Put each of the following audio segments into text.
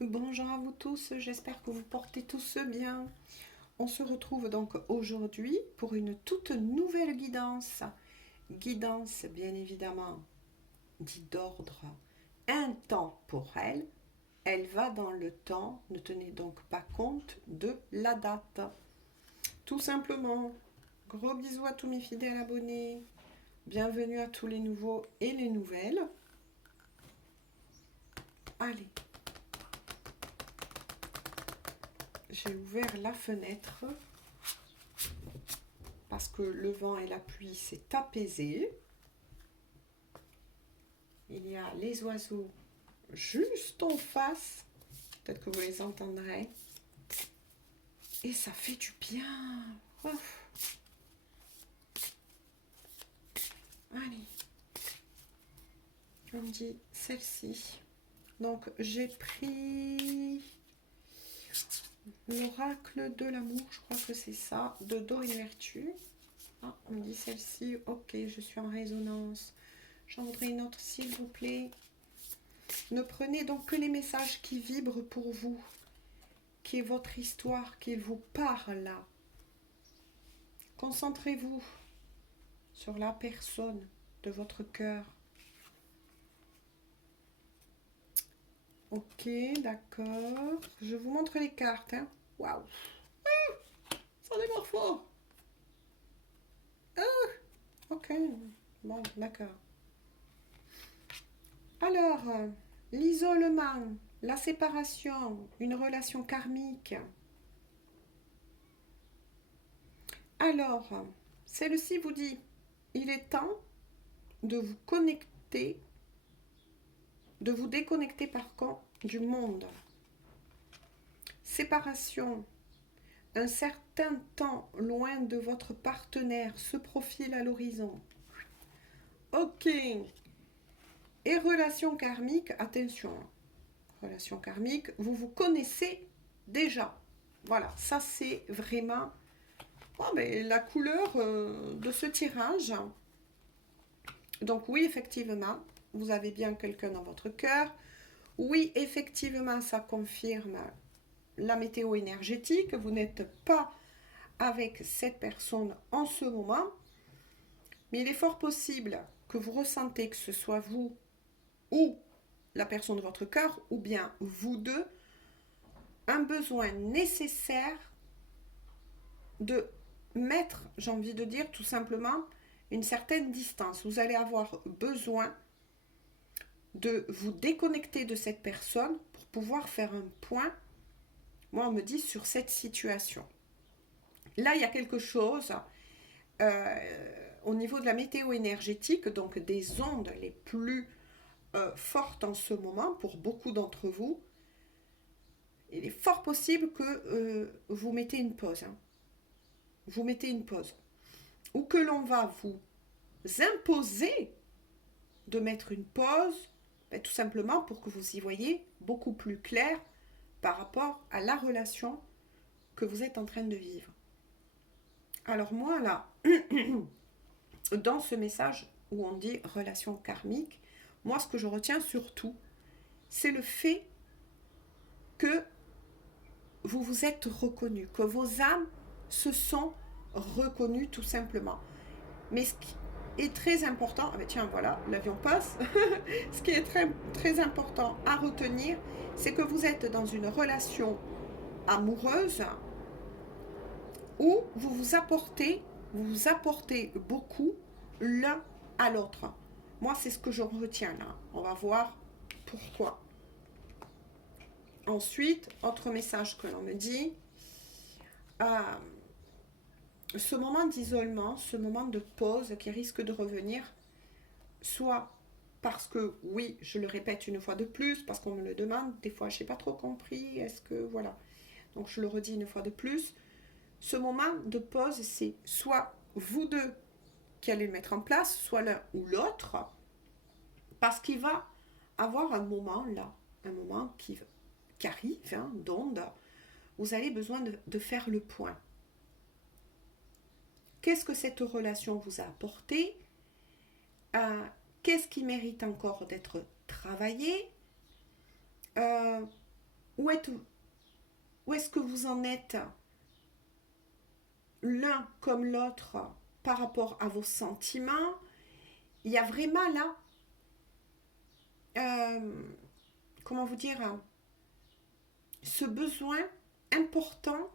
Bonjour à vous tous, j'espère que vous portez tous bien. On se retrouve donc aujourd'hui pour une toute nouvelle guidance. Guidance bien évidemment dite d'ordre intemporel. Elle va dans le temps, ne tenez donc pas compte de la date. Tout simplement, gros bisous à tous mes fidèles abonnés. Bienvenue à tous les nouveaux et les nouvelles. Allez, j'ai ouvert la fenêtre parce que le vent et la pluie s'est apaisé. Il y a les oiseaux juste en face. Peut-être que vous les entendrez. Et ça fait du bien. Ouf. Allez. On me dit celle-ci. Donc j'ai pris l'oracle de l'amour, je crois que c'est ça, de Dorine Vertu. Ah, on me dit celle-ci. Ok, je suis en résonance. J'en voudrais une autre, s'il vous plaît. Ne prenez donc que les messages qui vibrent pour vous, qui est votre histoire, qui vous parle. Concentrez-vous sur la personne de votre cœur. Ok, d'accord. Je vous montre les cartes. Hein. Waouh! Ça démarre fort. Ok, bon, d'accord. Alors, l'isolement, la séparation, une relation karmique. Alors, celle-ci vous dit, il est temps de vous connecter, de vous déconnecter par contre du monde. Séparation, un certain temps loin de votre partenaire se profile à l'horizon. Ok. Et relation karmique, attention, relation karmique, vous vous connaissez déjà. Voilà, ça c'est vraiment la couleur de ce tirage. Donc oui, effectivement, vous avez bien quelqu'un dans votre cœur. Oui, effectivement, ça confirme la météo énergétique. Vous n'êtes pas avec cette personne en ce moment. Mais il est fort possible que vous ressentez que ce soit vous ou la personne de votre cœur, ou bien vous deux, un besoin nécessaire de mettre, j'ai envie de dire tout simplement, une certaine distance. Vous allez avoir besoin de vous déconnecter de cette personne pour pouvoir faire un point, moi on me dit, sur cette situation. Là, il y a quelque chose au niveau de la météo énergétique, donc des ondes les plus fortes en ce moment pour beaucoup d'entre vous. Il est fort possible que vous mettez une pause. Hein. Vous mettez une pause. Ou que l'on va vous imposer de mettre une pause, tout simplement pour que vous y voyez beaucoup plus clair par rapport à la relation que vous êtes en train de vivre. Alors moi, là, dans ce message où on dit relation karmique, moi, ce que je retiens surtout, c'est le fait que vous vous êtes reconnus, que vos âmes se sont reconnues tout simplement. Mais ce qui est très important, ah ben tiens, voilà, l'avion passe. Ce qui est très, très important à retenir, c'est que vous êtes dans une relation amoureuse où vous vous apportez beaucoup l'un à l'autre. Moi, c'est ce que je retiens là. On va voir pourquoi. Ensuite, autre message que l'on me dit, euh, ce moment d'isolement, ce moment de pause qui risque de revenir, soit parce que, oui, je le répète une fois de plus, parce qu'on me le demande, des fois je n'ai pas trop compris, est-ce que, voilà. Donc je le redis une fois de plus, ce moment de pause, c'est soit vous deux qui allez le mettre en place, soit l'un ou l'autre, parce qu'il va avoir un moment là, un moment qui arrive, hein, d'onde, vous avez besoin de faire le point. Qu'est-ce que cette relation vous a apporté? Qu'est-ce qui mérite encore d'être travaillé? où est-ce que vous en êtes l'un comme l'autre par rapport à vos sentiments. Il y a vraiment là, comment vous dire, ce besoin important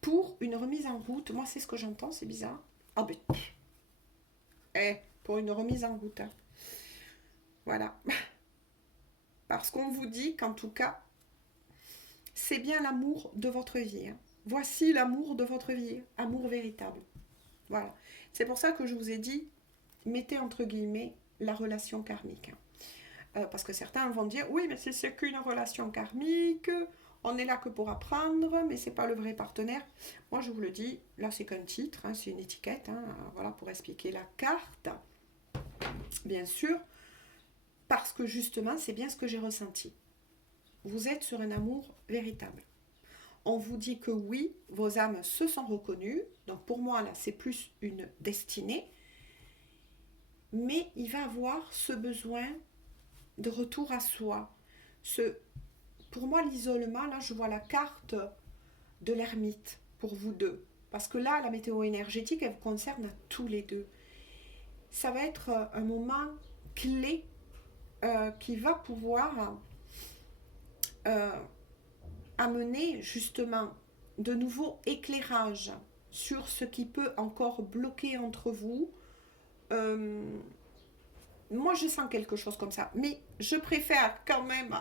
pour une remise en route. Moi, c'est ce que j'entends, c'est bizarre. Ah ben, pour une remise en route. Hein. Voilà. Parce qu'on vous dit qu'en tout cas, c'est bien l'amour de votre vie. Hein. Voici l'amour de votre vie, amour véritable. Voilà. C'est pour ça que je vous ai dit, mettez entre guillemets la relation karmique. Parce que certains vont dire, oui, mais c'est qu'une relation karmique, on est là que pour apprendre, mais c'est pas le vrai partenaire. Moi, je vous le dis, là, c'est qu'un titre, hein, c'est une étiquette, hein, voilà, pour expliquer la carte, bien sûr, parce que justement, c'est bien ce que j'ai ressenti. Vous êtes sur un amour véritable. On vous dit que oui, vos âmes se sont reconnues, donc pour moi, là, c'est plus une destinée, mais il va avoir ce besoin de retour à soi. Pour moi, l'isolement, là, je vois la carte de l'ermite pour vous deux. Parce que là, la météo énergétique, elle vous concerne à tous les deux. Ça va être un moment clé qui va pouvoir amener justement de nouveaux éclairages sur ce qui peut encore bloquer entre vous. Moi, je sens quelque chose comme ça. Mais je préfère quand même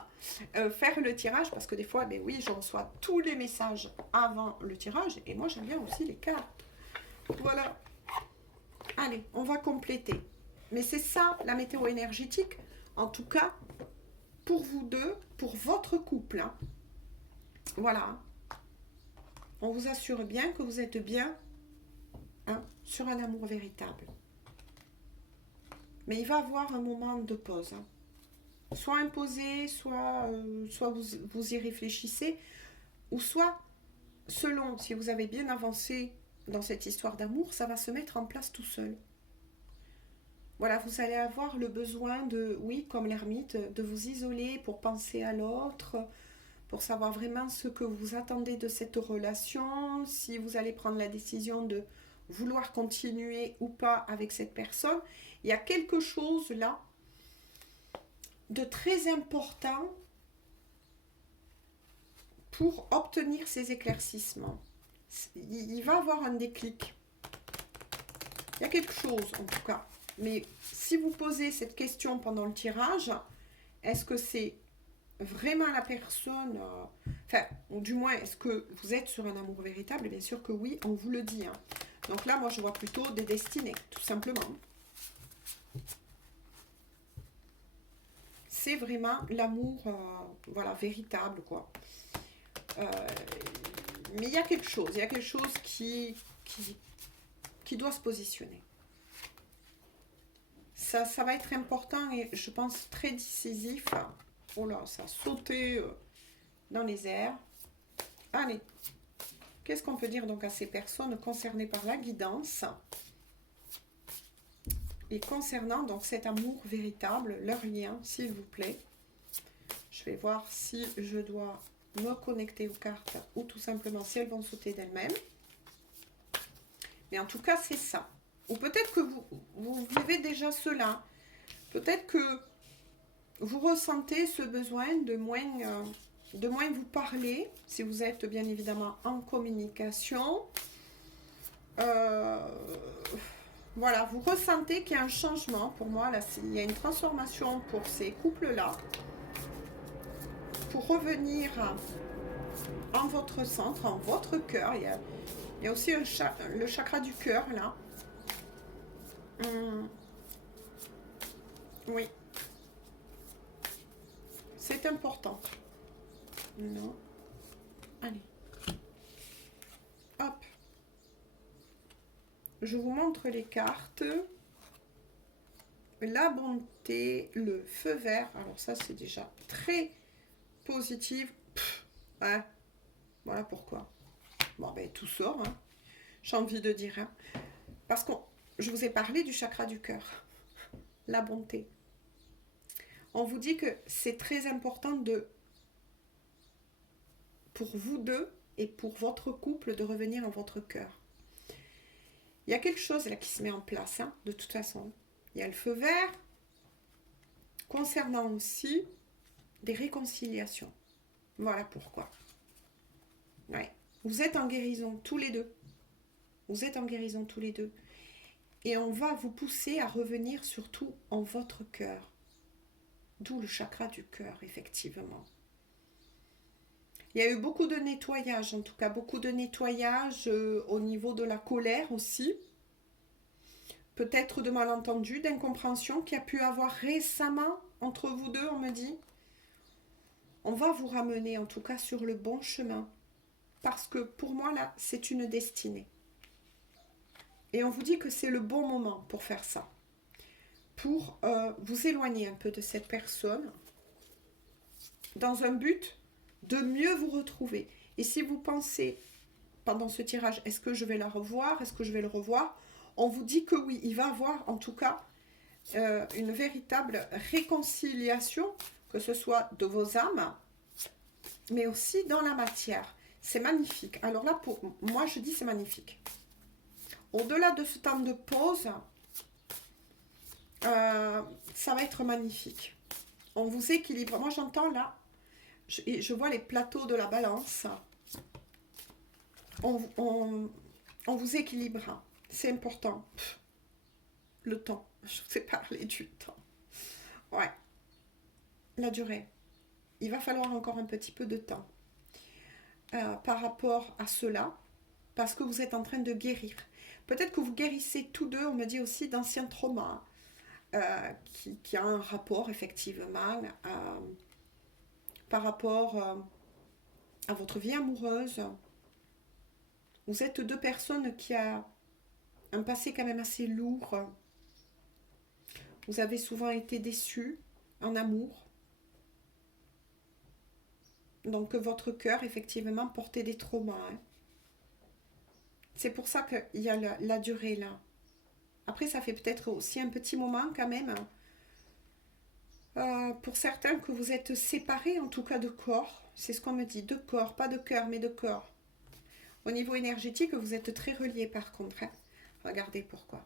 faire le tirage parce que des fois, ben oui, je reçois tous les messages avant le tirage. Et moi, j'aime bien aussi les cartes. Voilà. Allez, on va compléter. Mais c'est ça, la météo énergétique. En tout cas, pour vous deux, pour votre couple. Hein. Voilà. On vous assure bien que vous êtes bien sur un amour véritable. Mais il va y avoir un moment de pause. Hein. Soit imposé, soit vous y réfléchissez, ou soit, selon si vous avez bien avancé dans cette histoire d'amour, ça va se mettre en place tout seul. Voilà, vous allez avoir le besoin de, oui, comme l'ermite, de vous isoler pour penser à l'autre, pour savoir vraiment ce que vous attendez de cette relation, si vous allez prendre la décision de vouloir continuer ou pas avec cette personne. Il y a quelque chose là de très important pour obtenir ces éclaircissements. Il va y avoir un déclic. Il y a quelque chose en tout cas. Mais si vous posez cette question pendant le tirage, est-ce que c'est vraiment la personne, enfin, ou du moins, est-ce que vous êtes sur un amour véritable? Bien sûr que oui, on vous le dit. Hein. Donc là, moi, je vois plutôt des destinées, tout simplement. C'est vraiment l'amour, voilà, véritable, quoi. Mais il y a quelque chose qui doit se positionner. Ça va être important et je pense très décisif. Oh là, ça a sauté dans les airs. Allez, qu'est-ce qu'on peut dire donc à ces personnes concernées par la guidance et concernant donc cet amour véritable, leur lien, s'il vous plaît. Je vais voir si je dois me connecter aux cartes ou tout simplement si elles vont sauter d'elles-mêmes. Mais en tout cas, c'est ça. Ou peut-être que vous vivez déjà cela. Peut-être que vous ressentez ce besoin de moins vous parler, si vous êtes bien évidemment en communication. Voilà, vous ressentez qu'il y a un changement. Pour moi, là, il y a une transformation pour ces couples-là. Pour revenir en votre centre, en votre cœur. Il y a aussi le chakra du cœur, là. Oui. C'est important. Non. Allez. Hop. Je vous montre les cartes. La bonté, le feu vert. Alors ça, c'est déjà très positif. Ouais. Voilà pourquoi. Bon, ben, tout sort. Hein. J'ai envie de dire. Hein. Parce que je vous ai parlé du chakra du cœur. La bonté. On vous dit que c'est très important pour vous deux et pour votre couple de revenir à votre cœur. Il y a quelque chose là qui se met en place, hein, de toute façon. Il y a le feu vert concernant aussi des réconciliations. Voilà pourquoi. Ouais. Vous êtes en guérison tous les deux. Vous êtes en guérison tous les deux. Et on va vous pousser à revenir surtout en votre cœur. D'où le chakra du cœur, effectivement. Il y a eu beaucoup de nettoyage, en tout cas beaucoup de nettoyage au niveau de la colère aussi. Peut-être de malentendus, d'incompréhension qu'il y a pu avoir récemment entre vous deux, on me dit. On va vous ramener en tout cas sur le bon chemin. Parce que pour moi là, c'est une destinée. Et on vous dit que c'est le bon moment pour faire ça. Pour vous éloigner un peu de cette personne. Dans un but de mieux vous retrouver. Et si vous pensez, pendant ce tirage, est-ce que je vais la revoir? Est-ce que je vais le revoir? On vous dit que oui, il va avoir en tout cas une véritable réconciliation, que ce soit de vos âmes, mais aussi dans la matière. C'est magnifique. Alors là, pour moi, je dis c'est magnifique. Au-delà de ce temps de pause, ça va être magnifique. On vous équilibre. Moi, j'entends là, je vois les plateaux de la balance. On vous équilibre. C'est important. Le temps. Je vous ai parlé du temps. Ouais. La durée. Il va falloir encore un petit peu de temps par rapport à cela, parce que vous êtes en train de guérir. Peut-être que vous guérissez tous deux, on me dit aussi, d'anciens traumas, qui a un rapport, effectivement, par rapport à votre vie amoureuse. Vous êtes deux personnes qui ont un passé quand même assez lourd. Vous avez souvent été déçus en amour. Donc votre cœur, effectivement, portait des traumas. Hein. C'est pour ça qu'il y a la durée là. Après, ça fait peut-être aussi un petit moment quand même. Pour certains que vous êtes séparés, en tout cas de corps. C'est ce qu'on me dit, de corps, pas de cœur, mais de corps. Au niveau énergétique, vous êtes très reliés par contre. Hein. Regardez pourquoi.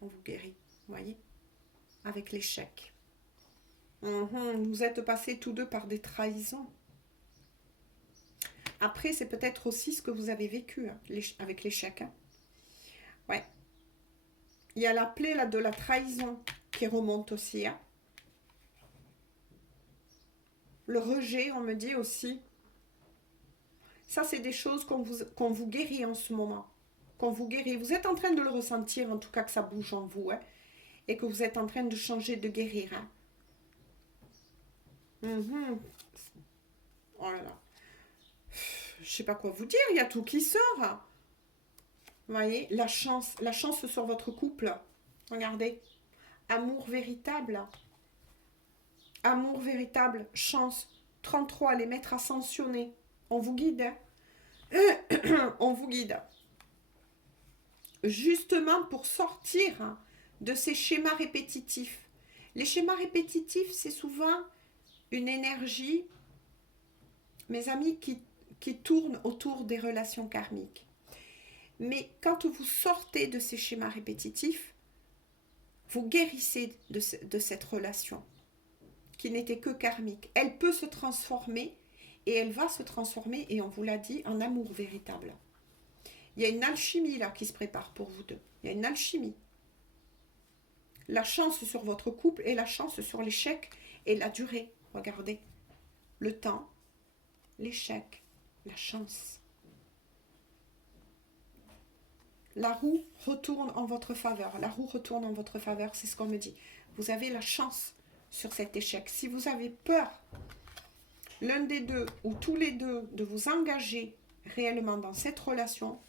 On vous guérit, vous voyez, avec l'échec. Vous êtes passés tous deux par des trahisons. Après, c'est peut-être aussi ce que vous avez vécu hein, avec l'échec. Hein. Ouais. Il y a la plaie là, de la trahison qui remonte aussi. Hein. Le rejet, on me dit aussi. Ça, c'est des choses qu'on vous guérit en ce moment. Qu'on vous guérit. Vous êtes en train de le ressentir, en tout cas que ça bouge en vous. Hein, et que vous êtes en train de changer, de guérir. Hein. Oh là là. Je sais pas quoi vous dire, il y a tout qui sort. Vous voyez, la chance sur votre couple. Regardez. Amour véritable. Amour véritable. Chance. 33, les maîtres ascensionnés. On vous guide. Hein. On vous guide. Justement pour sortir de ces schémas répétitifs. Les schémas répétitifs, c'est souvent une énergie, mes amis, qui tourne autour des relations karmiques. Mais quand vous sortez de ces schémas répétitifs, vous guérissez de cette relation qui n'était que karmique. Elle peut se transformer et elle va se transformer, et on vous l'a dit, en amour véritable. Il y a une alchimie là qui se prépare pour vous deux. Il y a une alchimie. La chance sur votre couple et la chance sur l'échec et la durée. Regardez. Le temps, l'échec, la chance. La roue retourne en votre faveur. La roue retourne en votre faveur, c'est ce qu'on me dit. Vous avez la chance sur cet échec. Si vous avez peur, l'un des deux ou tous les deux, de vous engager réellement dans cette relation,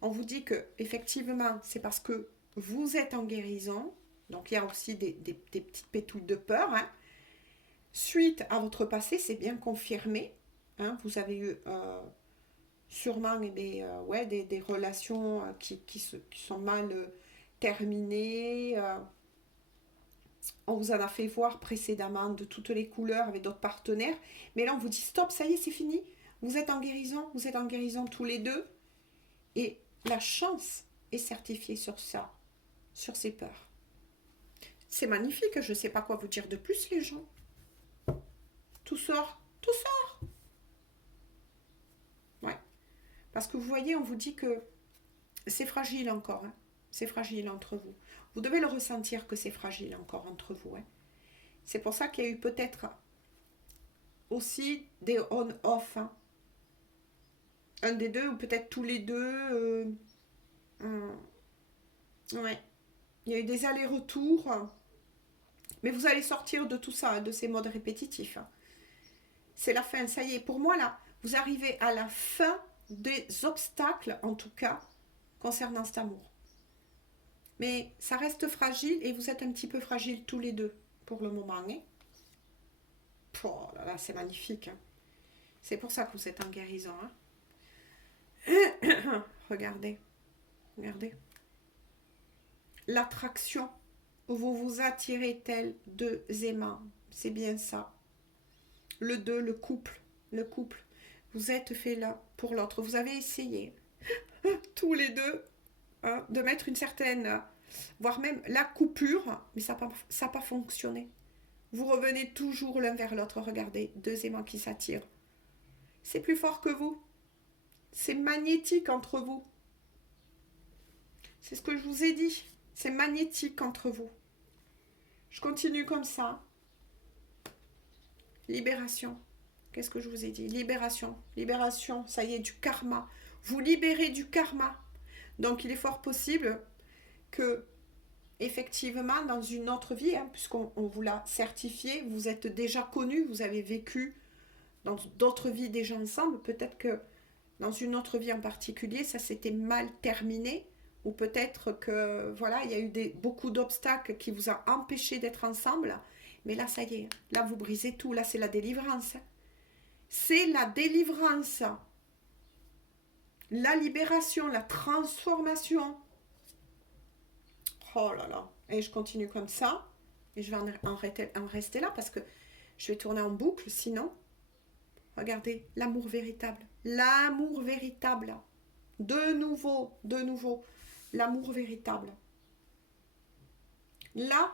on vous dit que effectivement, c'est parce que vous êtes en guérison. Donc il y a aussi des petites pétouilles de peur. Hein. Suite à votre passé, c'est bien confirmé. Hein, vous avez eu sûrement des relations qui sont mal terminées. On vous en a fait voir précédemment de toutes les couleurs avec d'autres partenaires. Mais là, on vous dit stop, ça y est, c'est fini. Vous êtes en guérison tous les deux. Et la chance est certifiée sur ça, sur ces peurs. C'est magnifique, je ne sais pas quoi vous dire de plus, les gens. Tout sort, tout sort. Ouais. Parce que vous voyez, on vous dit que c'est fragile encore. Hein. C'est fragile entre vous. Vous devez le ressentir que c'est fragile encore entre vous. Hein. C'est pour ça qu'il y a eu peut-être aussi des on-off. Hein. Un des deux, ou peut-être tous les deux. Ouais. Il y a eu des allers-retours. Mais vous allez sortir de tout ça, de ces modes répétitifs. Hein. C'est la fin, ça y est. Pour moi, là, vous arrivez à la fin des obstacles, en tout cas, concernant cet amour. Mais ça reste fragile et vous êtes un petit peu fragiles tous les deux pour le moment. Hein. Oh là là, c'est magnifique. Hein. C'est pour ça que vous êtes en guérison. Hein. Regardez. Regardez. L'attraction. Vous vous attirez tel deux aimants. C'est bien ça. Le deux, le couple. Le couple. Vous êtes fait l'un pour l'autre. Vous avez essayé, tous les deux, hein, de mettre une certaine, voire même la coupure, mais ça n'a pas fonctionné. Vous revenez toujours l'un vers l'autre. Regardez, deux aimants qui s'attirent. C'est plus fort que vous. C'est magnétique entre vous. C'est ce que je vous ai dit. C'est magnétique entre vous. Je continue comme ça. Libération. Qu'est-ce que je vous ai dit? Libération. Libération, ça y est, du karma. Vous libérez du karma. Donc, il est fort possible que, effectivement, dans une autre vie, hein, puisqu'on vous l'a certifié, vous êtes déjà connus, vous avez vécu dans d'autres vies déjà ensemble. Peut-être que dans une autre vie en particulier, ça s'était mal terminé. Ou peut-être que, voilà, il y a eu beaucoup d'obstacles qui vous ont empêché d'être ensemble. Mais là, ça y est. Là, vous brisez tout. Là, c'est la délivrance. C'est la délivrance. La libération, la transformation. Oh là là. Et je continue comme ça. Et je vais en rester là parce que je vais tourner en boucle sinon. Regardez, l'amour véritable. L'amour véritable. De nouveau. L'amour véritable. Là,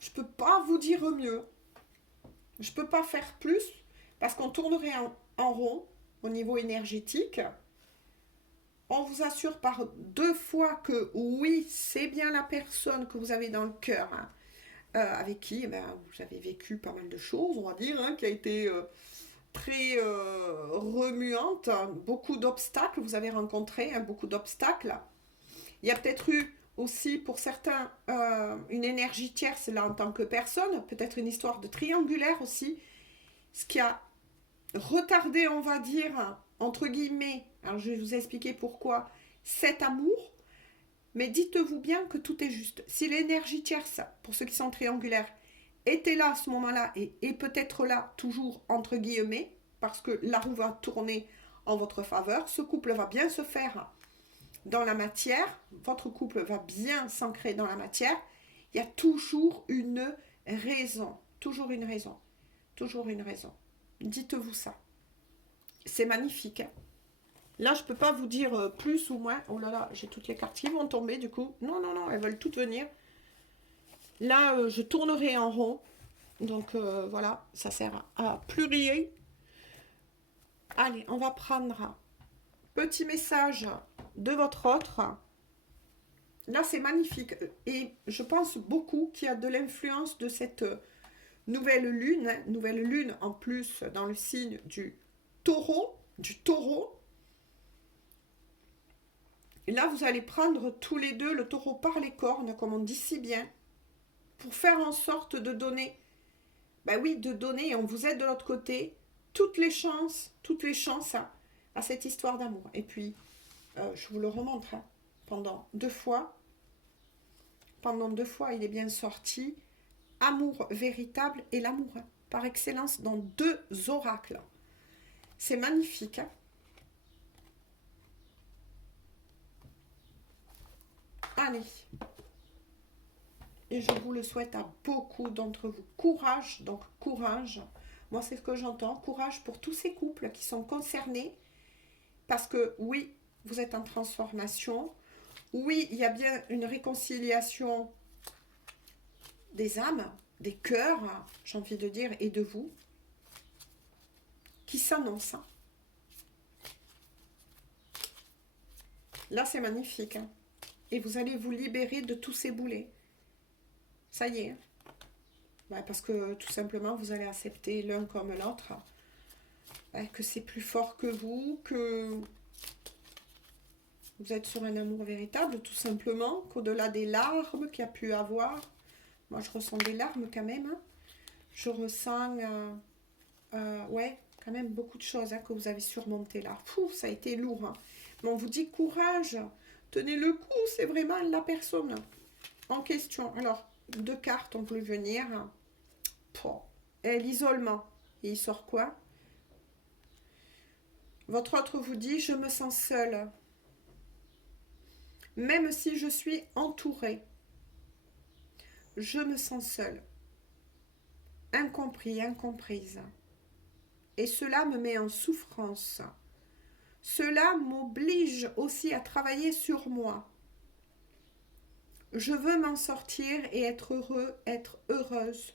je ne peux pas vous dire mieux. Je ne peux pas faire plus parce qu'on tournerait en rond au niveau énergétique. On vous assure par 2 fois que oui, c'est bien la personne que vous avez dans le cœur, hein, avec qui vous avez vécu pas mal de choses, on va dire, hein, qui a été très remuante. Hein, beaucoup d'obstacles, vous avez rencontré, hein, beaucoup d'obstacles. Il y a peut-être eu aussi pour certains une énergie tierce là en tant que personne, peut-être une histoire de triangulaire aussi, ce qui a retardé, on va dire, entre guillemets, alors je vais vous expliquer pourquoi, cet amour, mais dites-vous bien que tout est juste. Si l'énergie tierce, pour ceux qui sont triangulaires, était là à ce moment-là et peut-être là toujours entre guillemets, parce que la roue va tourner en votre faveur, ce couple va bien se faire dans la matière, votre couple va bien s'ancrer dans la matière, il y a toujours une raison, toujours une raison, toujours une raison. Dites-vous ça. C'est magnifique. Hein. Là, je ne peux pas vous dire plus ou moins. Oh là là, j'ai toutes les cartes qui vont tomber du coup. Non, elles veulent toutes venir. Là, je tournerai en rond. Donc voilà, ça sert à plus rien. Allez, on va prendre un petit message de votre autre. Là, c'est magnifique. Et je pense beaucoup qu'il y a de l'influence de cette nouvelle lune en plus dans le signe du taureau. Et là, vous allez prendre tous les deux le taureau par les cornes, comme on dit si bien, pour faire en sorte de donner, de donner, et on vous aide de l'autre côté, toutes les chances à cette histoire d'amour. Et puis, je vous le remontre, hein, pendant 2 fois, il est bien sorti, amour véritable et l'amour, hein, par excellence, dans 2 oracles. C'est magnifique, hein. Allez. et je vous le souhaite à beaucoup d'entre vous. Courage, donc courage. Moi, c'est ce que j'entends. Courage pour tous ces couples qui sont concernés. Parce que oui, vous êtes en transformation. Oui, il y a bien une réconciliation des âmes, des cœurs, j'ai envie de dire, et de vous, qui s'annonce. Là, c'est magnifique. Hein. Et vous allez vous libérer de tous ces boulets. Ça y est. Hein. Ouais, parce que tout simplement, vous allez accepter l'un comme l'autre. Ouais, que c'est plus fort que vous, que vous êtes sur un amour véritable, tout simplement, qu'au-delà des larmes qu'il y a pu avoir, moi je ressens des larmes quand même, hein. Je ressens, ouais, quand même beaucoup de choses hein, que vous avez surmontées là. Fou, ça a été lourd. Hein. Mais on vous dit courage, tenez le coup, c'est vraiment la personne en question. Alors, 2 cartes ont voulu venir. Et l'isolement, et il sort quoi? Votre autre vous dit, je me sens seule. Même si je suis entourée, je me sens seule. Incompris, incomprise. Et cela me met en souffrance. Cela m'oblige aussi à travailler sur moi. Je veux m'en sortir et être heureux, être heureuse.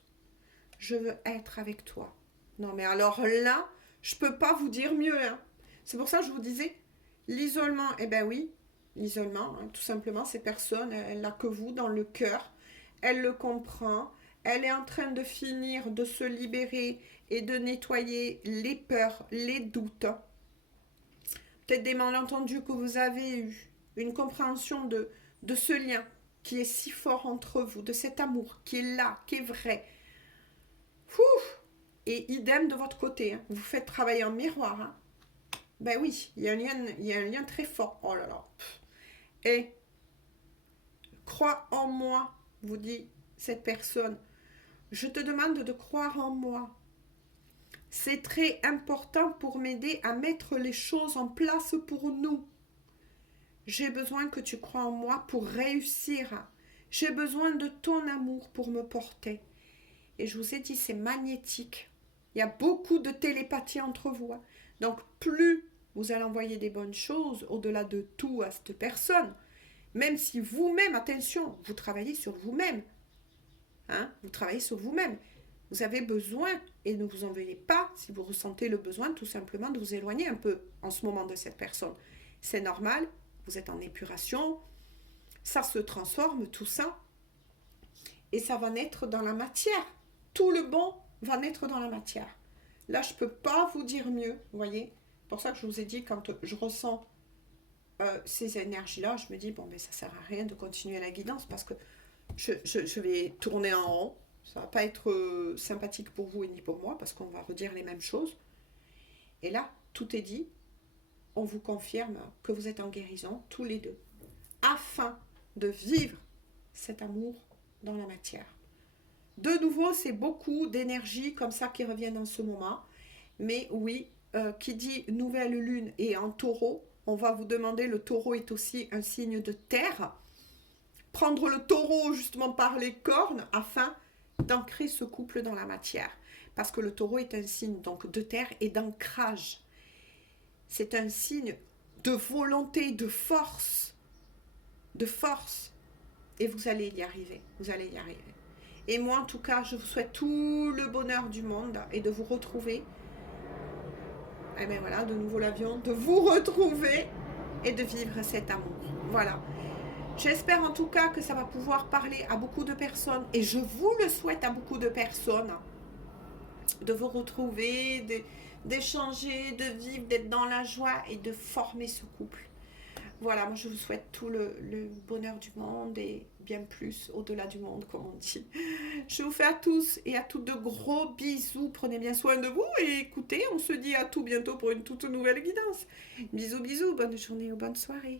Je veux être avec toi. Non mais alors là, je peux pas vous dire mieux. Hein. C'est pour ça que je vous disais, l'isolement, eh ben oui, l'isolement, hein, tout simplement, ces personnes, elle n'a que vous dans le cœur. Elle le comprend. Elle est en train de finir de se libérer et de nettoyer les peurs, les doutes. Peut-être des malentendus que vous avez eus. Une compréhension de ce lien qui est si fort entre vous, de cet amour qui est là, qui est vrai. Ouf. Et idem de votre côté. Hein. Vous faites travailler en miroir. Hein. Ben oui, il y a un lien très fort. Oh là là. Et crois en moi, vous dit cette personne. Je te demande de croire en moi. C'est très important pour m'aider à mettre les choses en place pour nous. J'ai besoin que tu crois en moi pour réussir. J'ai besoin de ton amour pour me porter. Et je vous ai dit, c'est magnétique. Il y a beaucoup de télépathie entre vous. Hein. Donc, plus vous allez envoyer des bonnes choses au-delà de tout à cette personne, même si vous-même, attention, vous travaillez sur vous-même. Hein, vous travaillez sur vous-même. Vous avez besoin, et ne vous en veuillez pas si vous ressentez le besoin tout simplement de vous éloigner un peu en ce moment de cette personne. C'est normal, vous êtes en épuration, ça se transforme, tout ça, et ça va naître dans la matière. Tout le bon va naître dans la matière. Là, je ne peux pas vous dire mieux, vous voyez. C'est pour ça que je vous ai dit, quand je ressens ces énergies-là, je me dis, bon, mais ça ne sert à rien de continuer la guidance parce que je vais tourner en rond. Ça ne va pas être sympathique pour vous et ni pour moi parce qu'on va redire les mêmes choses. Et là, tout est dit. On vous confirme que vous êtes en guérison, tous les deux, afin de vivre cet amour dans la matière. De nouveau, c'est beaucoup d'énergie comme ça qui reviennent en ce moment. Mais oui, qui dit nouvelle lune et en taureau, on va vous demander, le taureau est aussi un signe de terre. Prendre le taureau justement par les cornes afin d'ancrer ce couple dans la matière. Parce que le taureau est un signe donc de terre et d'ancrage. C'est un signe de volonté, de force. De force. Et vous allez y arriver. Vous allez y arriver. Et moi, en tout cas, je vous souhaite tout le bonheur du monde et de vous retrouver. Et bien voilà, de nouveau l'avion. De vous retrouver et de vivre cet amour. Voilà. J'espère en tout cas que ça va pouvoir parler à beaucoup de personnes. Et je vous le souhaite à beaucoup de personnes. De vous retrouver, d'échanger, de vivre, d'être dans la joie et de former ce couple. Voilà, moi je vous souhaite tout le bonheur du monde et bien plus au-delà du monde, comme on dit. Je vous fais à tous et à toutes de gros bisous. Prenez bien soin de vous et écoutez, on se dit à tout bientôt pour une toute nouvelle guidance. Bisous, bisous, bonne journée ou bonne soirée.